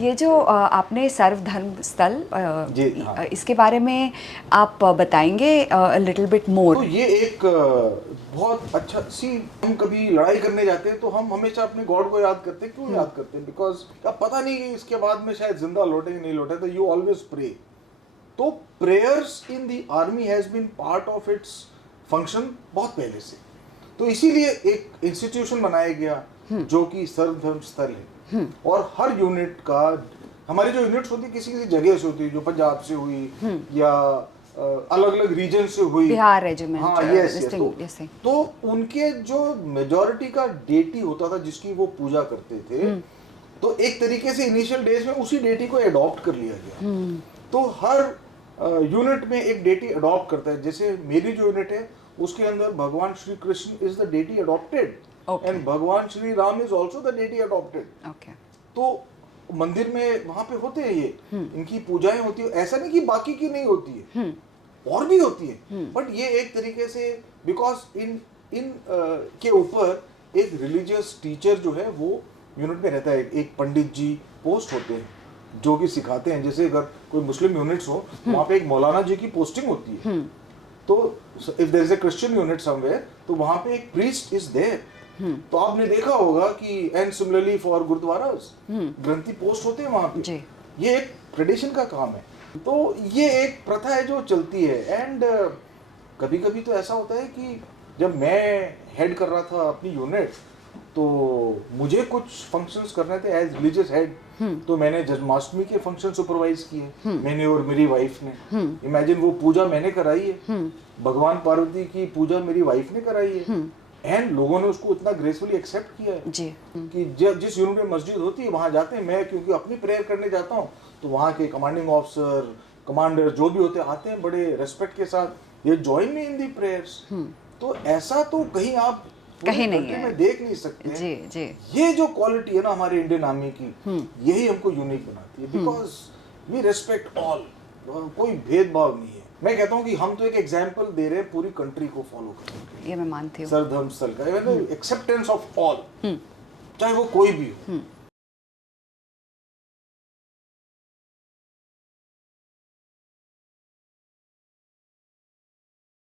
ये जो आपने सर्वधर्म स्थल जी हाँ। इसके बारे में आप बताएंगे लिटिल बिट मोर। तो ये एक बहुत अच्छा सी, हम कभी लड़ाई करने जाते हैं तो हम हमेशा अपने गॉड को याद करते हैं। क्यों याद करते हैं? बिकॉज अब पता नहीं कि इसके बाद में शायद जिंदा लौटे नहीं लौटे, तो यू ऑलवेज प्रे। तो prayers in the army has been part of its function बहुत पहले से। तो इसीलिए एक इंस्टीट्यूशन बनाया गया जो कि सर्वधर्म स्थल है। और हर यूनिट का, हमारी जो यूनिट्स होती है किसी किसी जगह से होती है, जो पंजाब से हुई या अलग अलग रीजन से हुई, बिहार रेजिमेंट। हाँ यस। तो उनके जो मेजॉरिटी का डेटी होता था जिसकी वो पूजा करते थे, तो एक तरीके से इनिशियल डेज में उसी डेटी को अडॉप्ट कर लिया गया। तो हर यूनिट में एक डेटी अडॉप्ट करता है। जैसे मेरी जो यूनिट है उसके अंदर भगवान Shri Krishna is the deity adopted and भगवान Shri Ram is also the deity adopted. तो मंदिर में वहां पे होते हैं ये, इनकी पूजाएं होती है। ऐसा नहीं कि बाकी की नहीं होती है, और भी होती है, बट ये एक तरीके से बिकॉज इन के ऊपर एक रिलीजियस टीचर जो है वो यूनिट में रहता है। एक पंडित जी पोस्ट होते हैं जो कि सिखाते हैं। जैसे अगर कोई मुस्लिम यूनिट्स हो, वहाँ पे एक मौलाना जी की पोस्टिंग होती है। तो if there is a Christian unit somewhere, तो वहाँ पे एक प्रीस्ट इज देयर। तो आपने देखा होगा कि and similarly for gurdwaras granthi post होते हैं वहाँ पे। ये एक ट्रेडिशन का काम है। तो ये एक प्रथा है जो चलती है। एंड कभी कभी तो ऐसा होता है कि जब मैं हेड कर रहा था अपनी यूनिट, तो मुझे कुछ फंक्शंस करने थे एज रिलीजियस हेड। तो मैंने जन्माष्टमी के फंक्शन सुपरवाइज किए, मैंने और मेरी वाइफ ने। इमेजिन, वो पूजा मैंने कराई है, भगवान पार्वती की पूजा मेरी वाइफ ने कराई है। एंड लोगों ने उसको इतना ग्रेसफुली एक्सेप्ट किया है जी। कि जिस यूनिट में मस्जिद होती है वहां जाते हैं। मैं क्योंकि अपनी प्रेयर करने जाता हूँ, तो वहाँ के कमांडिंग ऑफिसर, कमांडर जो भी होते आते हैं बड़े रेस्पेक्ट के साथ, ये जॉइन मी इन दी प्रेयर्स। तो ऐसा तो कहीं आप कहीं नहीं है, में देख नहीं सकते जी जी। ये जो क्वालिटी है ना हमारे इंडियन आर्मी की, यही हमको यूनिक बनाती है। बिकॉज वी रेस्पेक्ट ऑल, कोई भेदभाव नहीं है। मैं कहता हूँ कि हम तो एक एग्जाम्पल दे रहे हैं पूरी कंट्री को फॉलो करने के, ये मैं मानती हूँ। सर्वधर्म स्थल का एक्सेप्टेंस ऑफ ऑल, चाहे वो कोई भी हो।